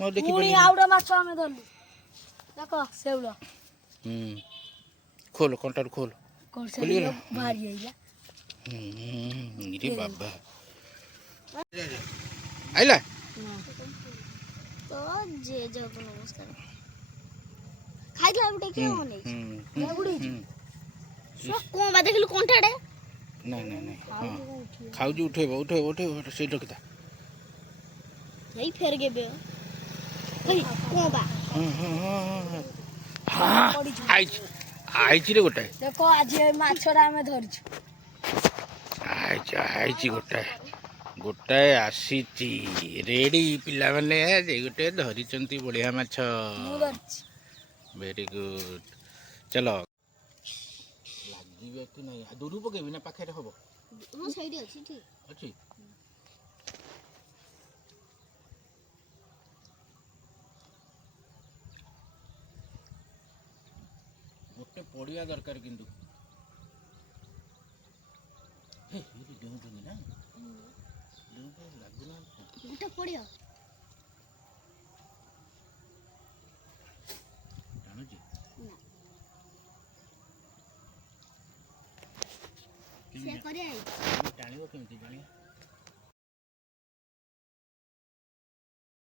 ମୁଁ ଦେଖି ପୁଣି ପାରିଲିନି। ଆଉ ଗୋଟେ ମାଛ ଆମେ ଧରିଲୁ ଦେଖ ଶେଉଳ ଖୋଲ କଣ୍ଟାରୁ ଖୋଲ। ଶେଉଳ ବାହାରି ଯାଇଥିଲା। ରେ ବାବା ଆଇଲା ତ ଯେ ଜଗ ନମସ୍କାର ଖାଇଥିଲା ଗୋଟେ କିଏ ହଉନି କଣ ବା ଦେଖିଲୁ କଣ୍ଟାଟେ ନାଇଁ ନାଇଁ ନାଇଁ ହଁ ଖାଉଛି ଉଠେଇବ ଉଠେଇବ ଉଠେଇବ ସେଇଠି ରଖିଥା। ହେଇ ଫେର କେବେ ହେଇ କଣ ବା ଆଇଛି ଆଇଛି ରେ ଗୋଟାଏ ଦେଖ ଆଜି ଏ ମାଛଟା ଆମେ ଧରିଛୁ। ଆଇଛି ଗୋଟାଏ ଆସିଛି ରେଡି ପିଲାମାନେ ଗୋଟେ ଧରିଛନ୍ତି ବଢିଆ ମାଛ। ମୁଁ ଧରିଛି। ଭେରି ଗୁଡ୍ ଚାଲ ଲାଗିବେ କି ନାହିଁ ଦୂରକୁ ପକେଇବି ନା ପାଖରେ ହବ? ହଁ ସେଇଠି ଅଛି ଠିକ ଅଛି। ଗୋଟେ ପଡ଼ିଆ ଦରକାର କିନ୍ତୁ ଡେଉଁଛନ୍ତି ନା ଲାଗୁନାହାନ୍ତି ଗୋଟେ ପଡ଼ିଆ ଜାଣୁଛି ସେ କରିବା ଟାଣିବ କେମିତି ଜାଣିବା